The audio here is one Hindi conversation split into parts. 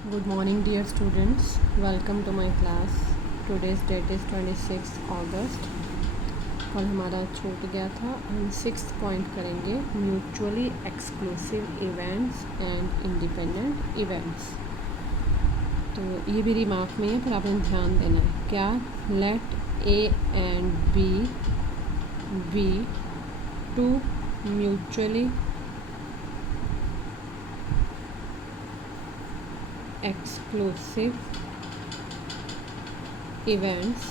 Good morning, dear students. Welcome to my class. Today's date is 26 August. कल हमारा छूट गया था. हम 6th पॉइंट करेंगे mutually exclusive events and independent events. तो ये भी रिमार्क में है, पर आपने ध्यान देना है. क्या? Let A and B two mutually exclusive events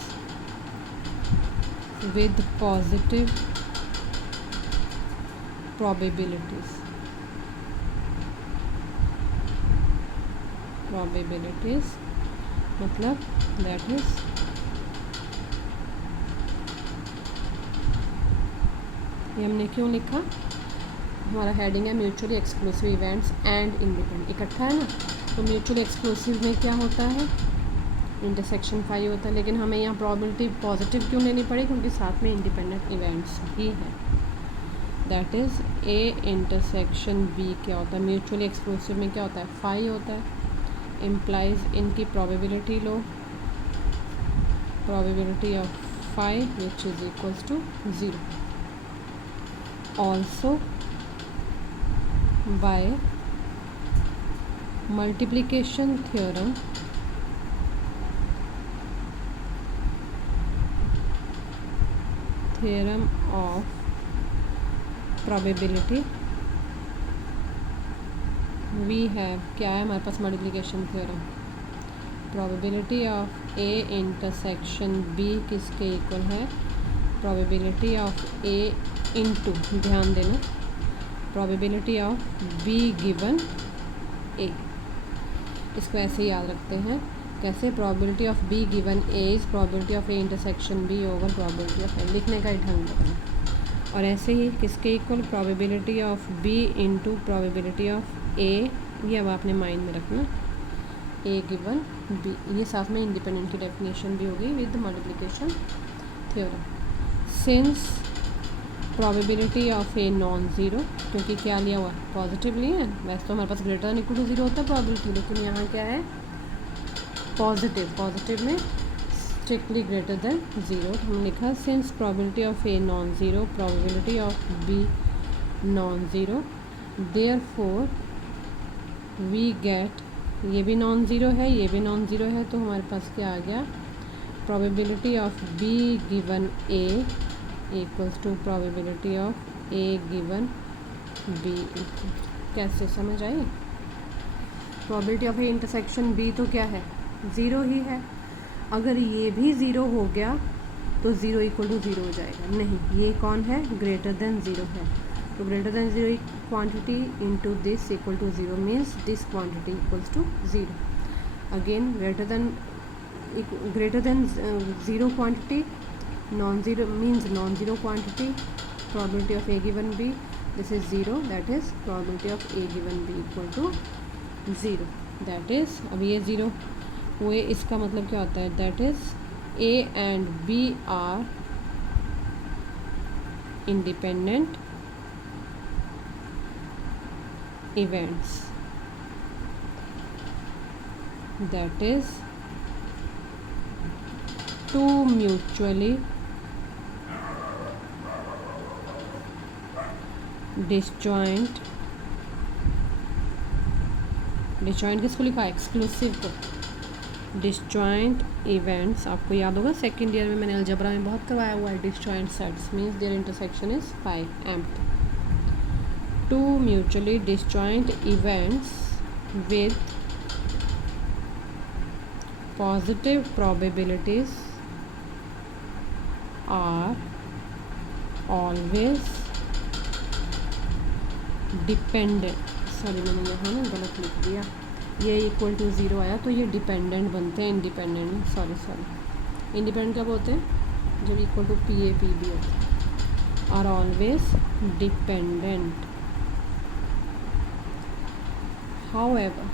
with positive probabilities मतलब that is ये हमने क्यों लिखा? हमारा हेडिंग है mutually exclusive events and independent. इकट्ठा है ना. तो म्यूचुअली एक्सक्लूसिव में क्या होता है? इंटरसेक्शन 5 होता है. लेकिन हमें यहाँ प्रॉबिलिटी पॉजिटिव क्यों लेनी पड़ी? क्योंकि साथ में इंडिपेंडेंट इवेंट्स भी है. That is A intersection B क्या होता है? म्यूचुअली एक्सक्लूसिव में क्या होता है? 5 होता है. इम्प्लाइज इनकी प्रोबेबिलिटी लो. Probability of 5 which is equals to 0. Also by multiplication theorem of probability we have क्या है हमारे पास? Multiplication theorem. Probability of A intersection B किसके इक्वल है? प्रोबेबिलिटी ऑफ ए इंटू, ध्यान देना, probability of B given A. इसको ऐसे ही याद रखते हैं. कैसे? Probability of B given A is probability of A intersection B over probability of A. लिखने का ही ढंग बताना. और ऐसे ही किसके equal? Probability of B into probability of A. ये अब आपने माइंड में रखना. A given B. ये साथ में इंडिपेंडेंट की डेफिनेशन भी होगी with multiplication theorem. Since probability of A non zero, क्योंकि क्या लिया हुआ? पॉजिटिव लिया है. वैसे तो हमारे पास ग्रेटर देन इक्वल टू 0 होता है प्रोबेबिलिटी, लेकिन यहाँ क्या है? पॉजिटिव. पॉजिटिव में स्ट्रिक्टली ग्रेटर देन 0. हमने लिखा since probability of A non zero, probability of B non zero, therefore we get, ये भी नॉन ज़ीरो है, ये भी नॉन ज़ीरो है, तो हमारे पास क्या आ गया? Probability of B given A equals to probability of A given B. कैसे समझ आई? Probability of A intersection B तो क्या है? 0 ही है. अगर ये भी 0 हो गया तो 0 इक्वल टू 0 हो जाएगा. नहीं, ये कौन है? ग्रेटर देन 0 है. तो greater than 0 quantity into this equal to 0 means this quantity equals to 0. Again greater than 0 quantity, non-zero means non-zero quantity. Probability of a given b, this is 0, that is probability of a given b equal to 0. that is, अब ये 0 हुए, इसका मतलब क्या होता है? that is a and b are independent events. that is two mutually disjoint किसको लिखा? एक्सक्लूसिव को. डिसजॉइंट इवेंट्स आपको याद होगा, सेकेंड ईयर में मैंने अलजेब्रा में बहुत करवाया हुआ है. Disjoint sets means their intersection is 5 empty. Two mutually disjoint events with positive probabilities are always dependent. Sorry, मैंने यहाँ ना गलत लिख दिया. ये इक्वल टू 0 आया तो ये डिपेंडेंट बनते हैं. इंडिपेंडेंट, सॉरी इंडिपेंडेंट कब होते हैं? जब equal to P A P B होते हैं. Are always dependent. However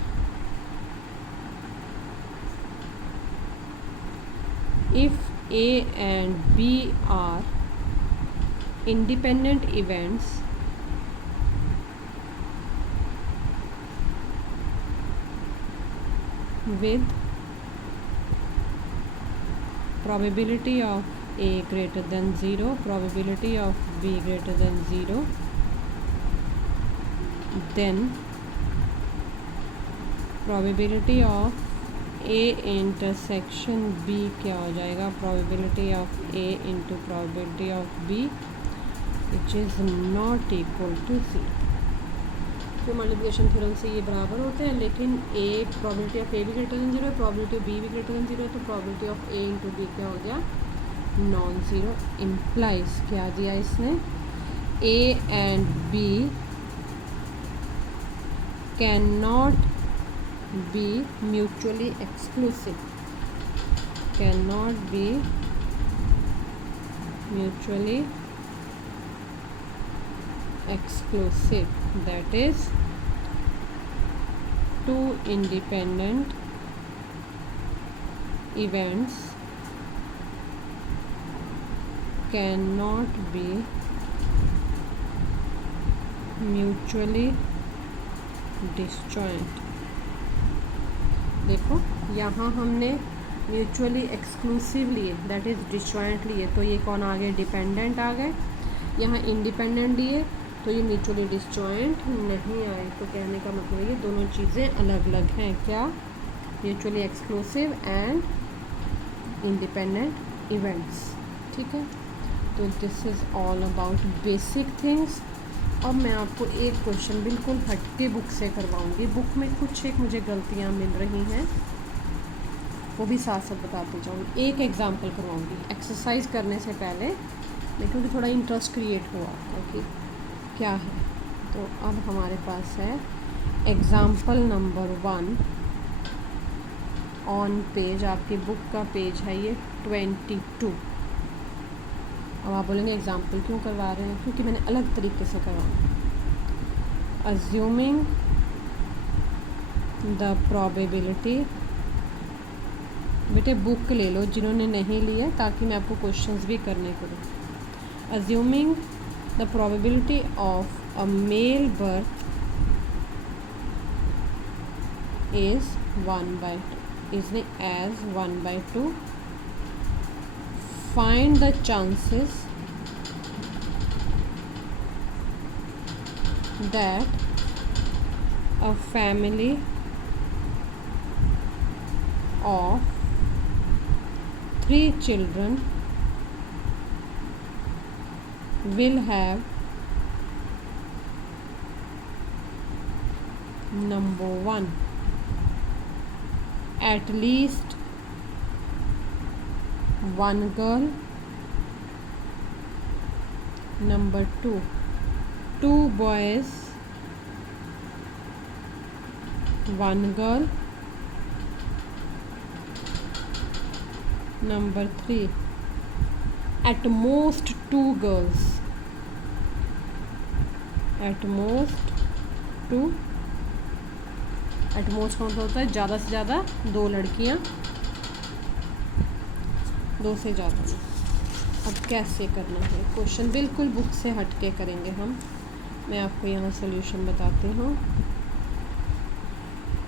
if A and B are independent events, with probability of A greater than 0, probability of B greater than 0, then probability of A intersection B क्या हो जाएगा, probability of A into probability of B which is not equal to 0। तो मल्टीप्लिकेशन थ्योरम से ये बराबर होते हैं, लेकिन A probability of A भी ग्रेटर दैन 0 है, probability of B भी ग्रेटर दैन 0 है, तो probability of A into B क्या हो गया, नॉन ज़ीरो। इम्प्लाइज क्या दिया इसने, A and B can not be mutually exclusive, cannot be mutually exclusive, that is two independent events cannot be mutually disjoint। देखो यहाँ हमने म्यूचुअली एक्सक्लूसिव लिए, दैट इज़ डिस्जॉइंट लिए, तो ये कौन आ गए, डिपेंडेंट आ गए। यहाँ इंडिपेंडेंट लिए तो ये म्यूचुअली डिस्जॉइंट नहीं आए। तो कहने का मतलब है ये दोनों चीज़ें अलग अलग हैं, क्या, mutually exclusive and independent events. ठीक है, तो this is all about basic things. अब मैं आपको एक क्वेश्चन बिल्कुल हटके बुक से करवाऊंगी। बुक में कुछ एक मुझे गलतियाँ मिल रही हैं, वो भी साथ साथ बताते जाऊँगी। एक एग्ज़ाम्पल करवाऊंगी एक्सरसाइज करने से पहले, क्योंकि थोड़ा इंटरेस्ट क्रिएट हुआ क्योंकि क्या है। तो अब हमारे पास है एग्ज़ाम्पल नंबर 1 ऑन पेज, आपकी बुक का पेज है ये 22। अब आप बोलेंगे एग्ज़ाम्पल क्यों करवा रहे हैं, क्योंकि मैंने अलग तरीके से करवाया। अज्यूमिंग द प्रोबेबिलिटी, बेटे बुक ले लो जिन्होंने नहीं लिया, ताकि मैं आपको क्वेश्चंस भी करने को दूँ। Assuming the probability of a male birth is 1/2, is as 1/2, find the chances that a family of 3 children will have number 1 at least 1 girl, number 2 boys 1 girl, number 3 at most 2 girls, at most 2, at most का मतलब होता है ज़्यादा से ज़्यादा 2 लड़कियाँ, 2 से ज़्यादा नहीं। अब कैसे करना है क्वेश्चन, बिल्कुल बुक से हट के करेंगे हम। मैं आपको यहाँ सोल्यूशन बताती हूँ।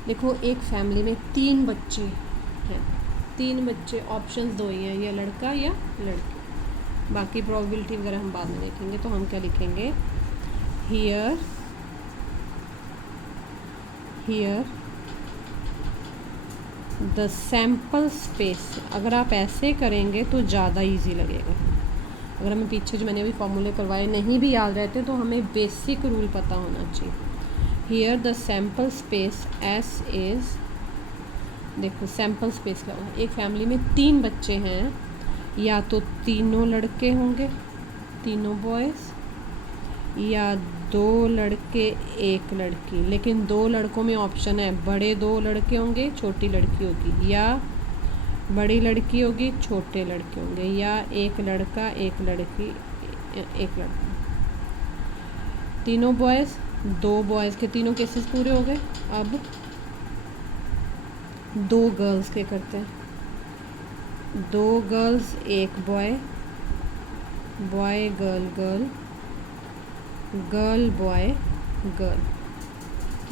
देखो एक फैमिली में 3 बच्चे हैं, 3 बच्चे, ऑप्शंस 2 ही हैं, या लड़का या लड़की। बाकी प्रोबेबिलिटी वगैरह हम बाद में देखेंगे। तो हम क्या लिखेंगे, हियर द सैम्पल स्पेस। अगर आप ऐसे करेंगे तो ज़्यादा इजी लगेगा। अगर हमें पीछे जो मैंने अभी फॉर्मूले करवाए नहीं भी याद रहते तो हमें बेसिक रूल पता होना चाहिए। Here the sample space S is, देखो सैम्पल स्पेस क्या होगा, एक फैमिली में 3 बच्चे हैं, या तो तीनों लड़के होंगे, तीनों बॉयज़, या 2 लड़के 1 लड़की। लेकिन 2 लड़कों में ऑप्शन है, बड़े 2 लड़के होंगे, छोटी लड़की होगी, या बड़ी लड़की होगी, छोटे लड़के होंगे, या 1 लड़का 1 लड़की 1 लड़का। तीनों बॉयज़, 2 बॉयज़ के तीनों केसेस पूरे हो गए। अब 2 गर्ल्स के करते हैं, 2 girls 1 boy, boy girl girl, girl boy girl,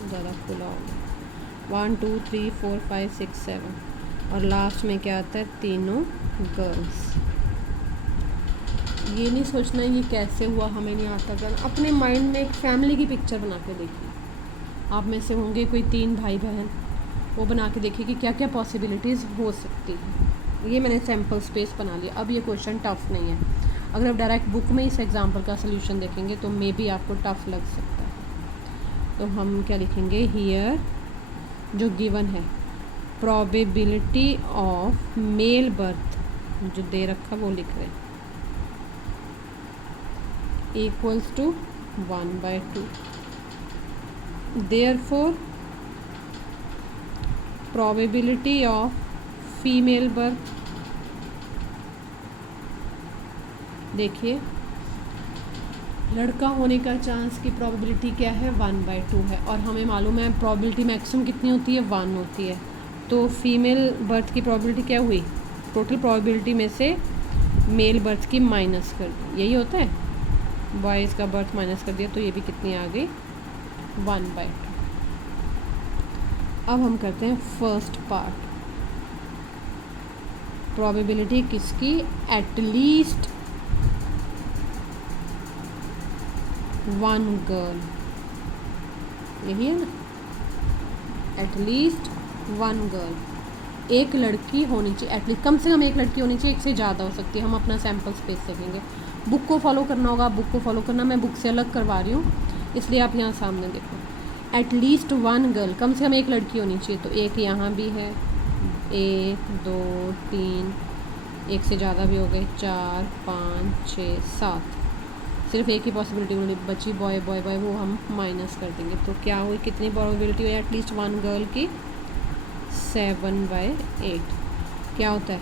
ज़्यादा खुला होगा, 1 2 3 4 5 6 7 और लास्ट में क्या आता है, तीनों गर्ल्स। ये नहीं सोचना ये कैसे हुआ, हमें नहीं आता करना। अपने माइंड में एक फैमिली की पिक्चर बना के देखिए। आप में से होंगे कोई 3 भाई बहन, वो बना के देखिए कि क्या क्या पॉसिबिलिटीज़ हो सकती हैं। ये मैंने सैम्पल स्पेस बना लिया। अब ये क्वेश्चन टफ़ नहीं है। अगर आप डायरेक्ट बुक में इस एग्जांपल का सलूशन देखेंगे तो मे बी आपको टफ़ लग सकता है। तो हम क्या लिखेंगे, हियर जो गिवन है प्रोबेबिलिटी ऑफ मेल बर्थ जो दे रखा वो लिख रहे हैं, equals to 1/2. Therefore probability of female birth, देखिए लड़का होने का चांस की प्रोबेबिलिटी क्या है, 1/2 है। और हमें मालूम है प्रोबेबिलिटी मैक्सिमम कितनी होती है, 1 होती है। तो फीमेल बर्थ की प्रोबेबिलिटी क्या हुई, टोटल प्रोबेबिलिटी में से मेल बर्थ की माइनस कर दी, यही होता है। बॉयज़ का बर्थ माइनस कर दिया तो ये भी कितनी आ गई, 1/2। अब हम करते हैं फर्स्ट पार्ट, प्रोबेबिलिटी किसकी, एटलीस्ट 1 गर्ल, यही है ना, एटलीस्ट 1 गर्ल, एक लड़की होनी चाहिए, एटलीस्ट कम से कम एक लड़की होनी चाहिए, एक से ज़्यादा हो सकती है। हम अपना सैम्पल स्पेस देखेंगे। बुक को फॉलो करना होगा, बुक को फॉलो करना, मैं बुक से अलग करवा रही हूँ इसलिए आप यहाँ सामने देखो। एटलीस्ट 1 गर्ल, कम से कम एक लड़की होनी चाहिए, तो एक यहाँ भी है, 1 2 3, एक से ज़्यादा भी हो गए, 4 5 6 7, सिर्फ एक ही पॉसिबिलिटी बची, बॉय बॉय बॉय, वो हम माइनस कर देंगे। तो क्या हुई, कितनी प्रोबेबिलिटी हुई एटलीस्ट 1 गर्ल की, 7/8। क्या होता है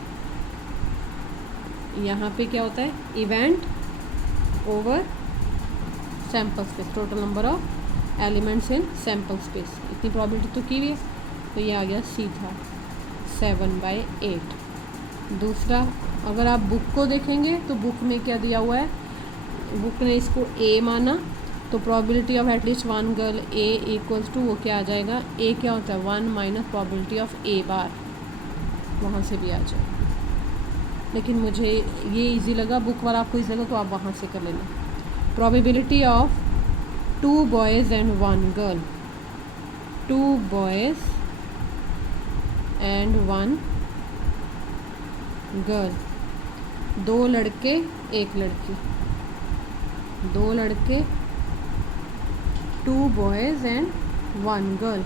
यहाँ पे, क्या होता है, event over sample space, total number of elements in sample space, इतनी प्रोबेबिलिटी तो की हुई है, तो ये आ गया सीधा 7/8। दूसरा, अगर आप बुक को देखेंगे तो बुक में क्या दिया हुआ है, बुक ने इसको ए माना, तो probability of at least 1 girl A equals to, वो क्या आ जाएगा, ए क्या होता है, 1 minus probability of A bar, वहाँ से भी आ जाएगा। लेकिन मुझे ये इजी लगा, बुक वाला आपको इजी लगा तो आप वहाँ से कर लेना। Probability of 2 boys and 1 girl, 2 boys and 1 girl, 2 लड़के 1 लड़की, 2 लड़के, 2 बॉयज़ एंड 1 गर्ल,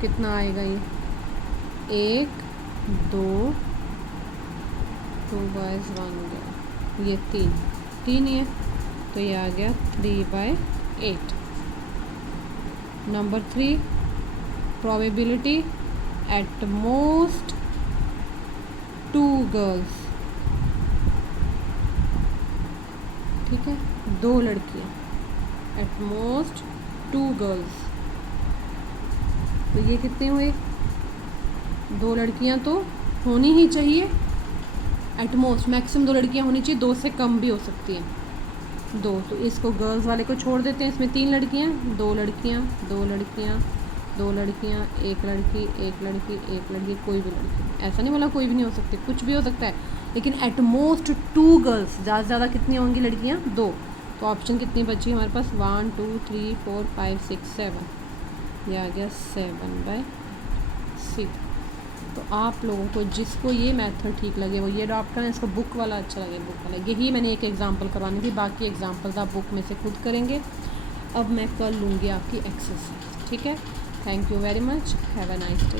कितना आएगा ये, 1 2 2 बॉयज़ 1 गर्ल, ये 3 ही है, तो ये आ गया 3/8। Number 3, probability at most 2 girls, ठीक है, 2 लड़कियाँ, एट मोस्ट 2 गर्ल्स, तो ये कितने हुए, 2 लड़कियाँ तो होनी ही चाहिए, एटमोस्ट मैक्सिमम 2 लड़कियाँ होनी चाहिए, 2 से कम भी हो सकती हैं, 2, तो इसको गर्ल्स वाले को छोड़ देते हैं। इसमें 3 लड़कियाँ, 2 लड़कियाँ, 2 लड़कियाँ, 2 लड़कियाँ, 1 लड़की, 1 लड़की, 1 लड़की, कोई भी लड़की, ऐसा नहीं बोला कोई भी नहीं हो सकती, कुछ भी हो सकता है, लेकिन एटमोस्ट 2 गर्ल्स, ज़्यादा से ज़्यादा कितनी होंगी लड़कियाँ, 2। तो ऑप्शन कितनी बची हमारे पास, 1 2 3 4 5 6 7, ये आ गया 7/6। तो आप लोगों को जिसको ये मेथड ठीक लगे वो ये अडॉप्ट करें, इसको बुक वाला अच्छा लगे बुक वाला, यही मैंने एक एग्जांपल करवानी थी, बाकी एग्जांपल्स आप बुक में से खुद करेंगे। अब मैं कर लूँगी आपकी एक्सरसाइज, ठीक है। Thank you very much, have a nice day.